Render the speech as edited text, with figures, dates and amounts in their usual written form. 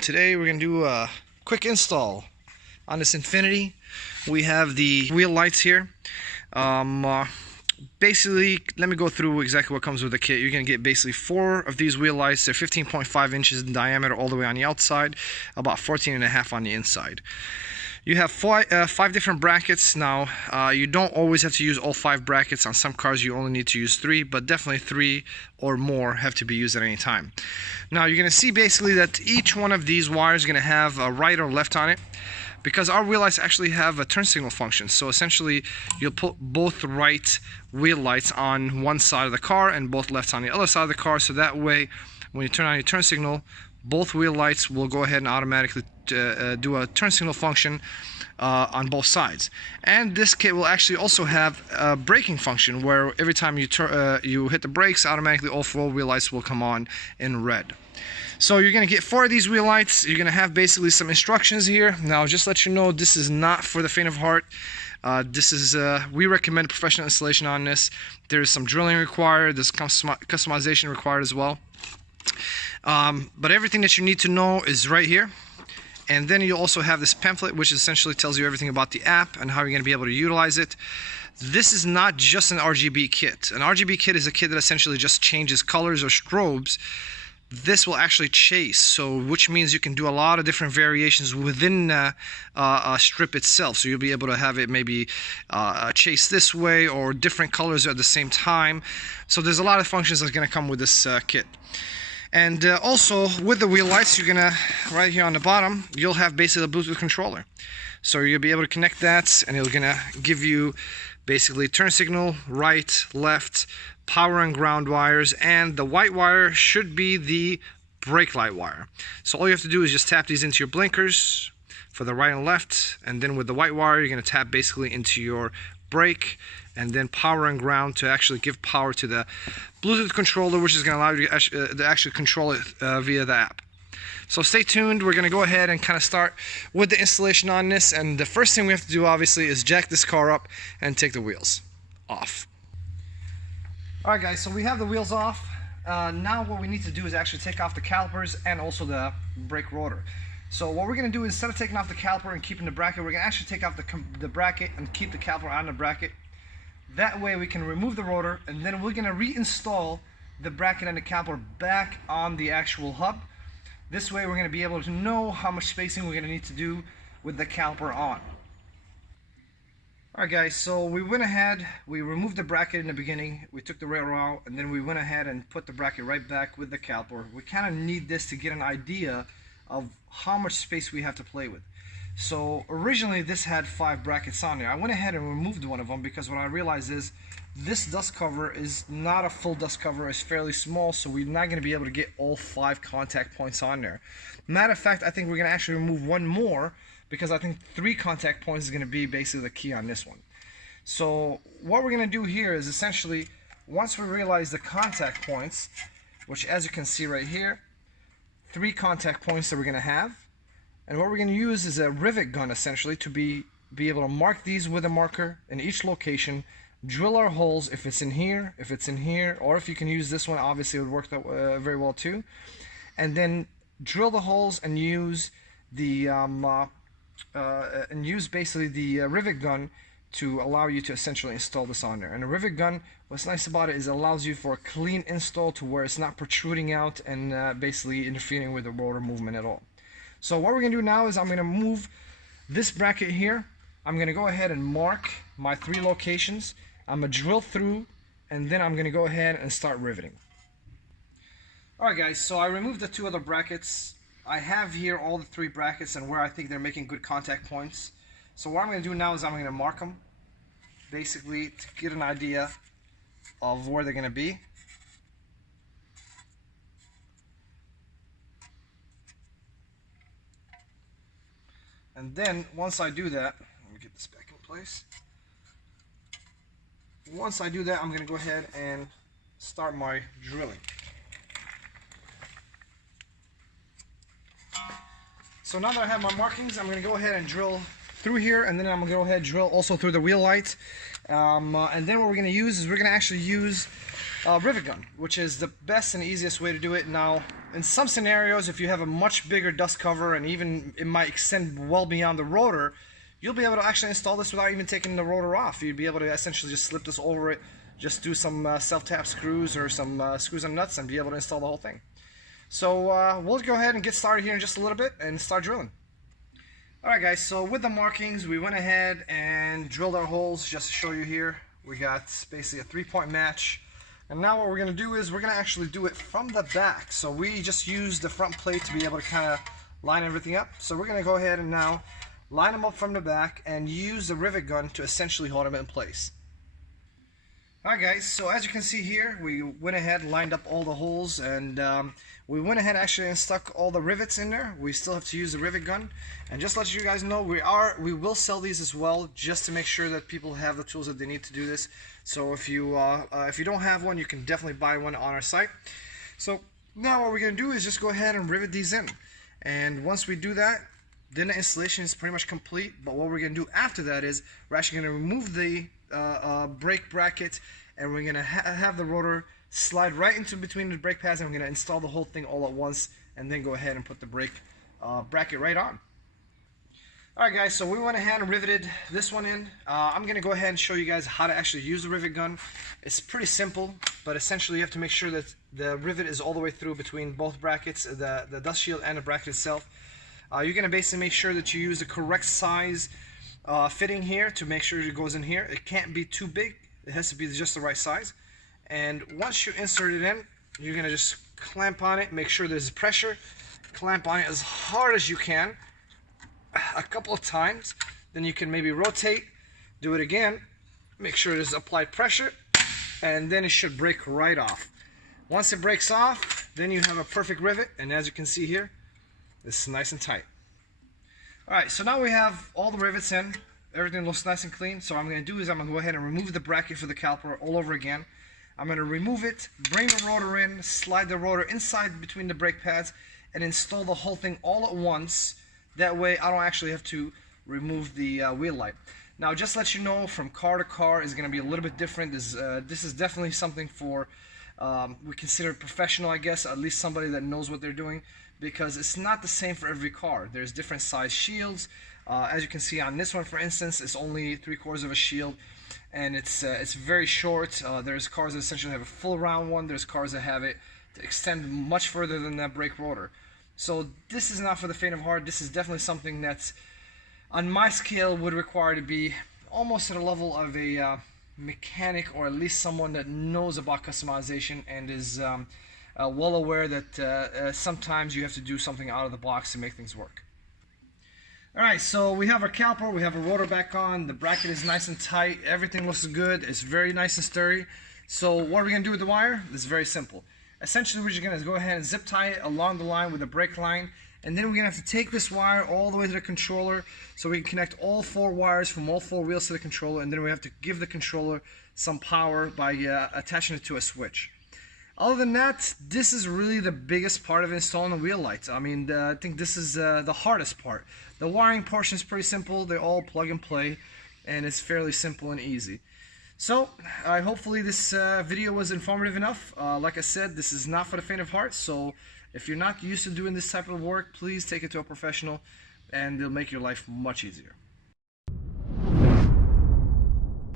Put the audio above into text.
Today we're going to do a quick install on this Infiniti. We have the wheel lights here. Basically, let me go through exactly what comes with the kit. You're going to get basically 4 of these wheel lights. They're 15.5 inches in diameter all the way on the outside, about 14.5 on the inside. You have 5 different brackets. Now, you don't always have to use all 5 brackets. On some cars, you only need to use 3, but definitely 3 or more have to be used at any time. Now, you're going to see basically that each one of these wires is going to have a right or left on it, because our wheel lights actually have a turn signal function. So essentially, you'll put both right wheel lights on one side of the car and both lefts on the other side of the car, so that way, when you turn on your turn signal, both wheel lights will go ahead and automatically do a turn signal function on both sides. And this kit will actually also have a braking function, where every time you hit the brakes, automatically all 4 wheel lights will come on in red. So you're going to get 4 of these wheel lights. You're going to have basically some instructions here. Now, just let you know, this is not for the faint of heart. We recommend professional installation on this. There is some drilling required. There's customization required as well. But everything that you need to know is right here. And then you also have this pamphlet, which essentially tells you everything about the app and how you're going to be able to utilize it. This is not just an RGB kit. An RGB kit is a kit that essentially just changes colors or strobes. This will actually chase, so which means you can do a lot of different variations within a strip itself. So you'll be able to have it maybe chase this way or different colors at the same time. So there's a lot of functions that's going to come with this kit. And also with the wheel lights, you're gonna, right here on the bottom, you'll have basically a Bluetooth controller. So you'll be able to connect that, and it's gonna give you basically turn signal, right, left, power and ground wires, and the white wire should be the brake light wire. So all you have to do is just tap these into your blinkers for the right and left, and then with the white wire, you're gonna tap basically into your brake, and then power and ground to actually give power to the Bluetooth controller, which is going to allow you to actually control it via the app. So stay tuned. We're going to go ahead and kind of start with the installation on this. And the first thing we have to do, obviously, is jack this car up and take the wheels off. All right, guys, so we have the wheels off. Now what we need to do is actually take off the calipers and also the brake rotor. So what we're going to do, instead of taking off the caliper and keeping the bracket, we're going to actually take off the bracket and keep the caliper on the bracket. That way we can remove the rotor, and then we're going to reinstall the bracket and the caliper back on the actual hub. This way we're going to be able to know how much spacing we're going to need to do with the caliper on. Alright guys, so we went ahead, we removed the bracket in the beginning, we took the rail out, and then we went ahead and put the bracket right back with the caliper. We kind of need this to get an idea of how much space we have to play with. So originally this had 5 brackets on there. I went ahead and removed one of them because what I realized is this dust cover is not a full dust cover. It's fairly small, so we're not going to be able to get all 5 contact points on there. Matter of fact, I think we're going to actually remove one more, because I think 3 contact points is going to be basically the key on this one. So what we're going to do here is essentially, once we realize the contact points, which as you can see right here, 3 contact points that we're going to have. And what we're going to use is a rivet gun, essentially, to be able to mark these with a marker in each location, drill our holes if it's in here, or if you can use this one, obviously it would work very well too. And then drill the holes and use the basically the rivet gun to allow you to essentially install this on there. And the rivet gun, what's nice about it is it allows you for a clean install to where it's not protruding out and basically interfering with the rotor movement at all. So what we're going to do now is I'm going to move this bracket here. I'm going to go ahead and mark my 3 locations. I'm going to drill through, and then I'm going to go ahead and start riveting. Alright guys, so I removed the 2 other brackets. I have here all the 3 brackets and where I think they're making good contact points. So what I'm going to do now is I'm going to mark them, basically to get an idea of where they're going to be. And then once I do that, let me get this back in place. Once I do that, I'm going to go ahead and start my drilling. So now that I have my markings, I'm going to go ahead and drill through here, and then I'm going to go ahead and drill also through the wheel light. And then what we're going to use is we're going to actually use a rivet gun, which is the best and easiest way to do it. Now, in some scenarios, if you have a much bigger dust cover and even it might extend well beyond the rotor, you'll be able to actually install this without even taking the rotor off. You'd be able to essentially just slip this over it, just do some self-tap screws or some screws and nuts and be able to install the whole thing. So we'll go ahead and get started here in just a little bit and start drilling. Alright guys, so with the markings, we went ahead and drilled our holes just to show you here. We got basically a 3-point match. And now what we're going to do is we're going to actually do it from the back. So we just used the front plate to be able to kind of line everything up. So we're going to go ahead and now line them up from the back and use the rivet gun to essentially hold them in place. Alright guys, so as you can see here, we went ahead and lined up all the holes, and we went ahead actually and stuck all the rivets in there. We still have to use the rivet gun, and just to let you guys know, we will sell these as well, just to make sure that people have the tools that they need to do this. So if you don't have one, you can definitely buy one on our site. So now what we're going to do is just go ahead and rivet these in, and once we do that, then the installation is pretty much complete. But what we're going to do after that is we're actually going to remove the brake bracket, and we're going to have the rotor slide right into between the brake pads, and we're going to install the whole thing all at once and then go ahead and put the brake bracket right on. Alright guys, so we went ahead and riveted this one in. I'm going to go ahead and show you guys how to actually use the rivet gun. It's pretty simple, but essentially you have to make sure that the rivet is all the way through between both brackets, the dust shield and the bracket itself. You're going to basically make sure that you use the correct size fitting here to make sure it goes in here. It can't be too big. It has to be just the right size. And once you insert it in, you're going to just clamp on it, make sure there's pressure, clamp on it as hard as you can a couple of times. Then you can maybe rotate, do it again, make sure there's applied pressure, and then it should break right off. Once it breaks off, then you have a perfect rivet, and as you can see here, this is nice and tight. Alright, so now we have all the rivets in. Everything looks nice and clean. So what I'm going to do is I'm going to go ahead and remove the bracket for the caliper all over again. I'm going to remove it, bring the rotor in, slide the rotor inside between the brake pads, and install the whole thing all at once. That way I don't actually have to remove the wheel light. Now just to let you know, from car to car is going to be a little bit different. This is definitely something for, we consider professional, I guess, at least somebody that knows what they're doing, because it's not the same for every car. There's different size shields. As you can see on this one, for instance, it's only 3/4 of a shield, and it's very short. There's cars that essentially have a full round one. There's cars that have it to extend much further than that brake rotor. So this is not for the faint of heart. This is definitely something that's, on my scale, would require to be almost at a level of a mechanic, or at least someone that knows about customization and is well aware that sometimes you have to do something out of the box to make things work. Alright, so we have our caliper, we have our rotor back on, the bracket is nice and tight, everything looks good, it's very nice and sturdy. So what are we going to do with the wire? It's very simple. Essentially we're just going to go ahead and zip tie it along the line with the brake line, and then we're going to have to take this wire all the way to the controller so we can connect all 4 wires from all 4 wheels to the controller, and then we have to give the controller some power by attaching it to a switch. Other than that, this is really the biggest part of installing the wheel lights. I mean, I think this is the hardest part. The wiring portion is pretty simple. They all plug and play, and it's fairly simple and easy. So, hopefully this video was informative enough. Like I said, this is not for the faint of heart, so if you're not used to doing this type of work, please take it to a professional, and they'll make your life much easier.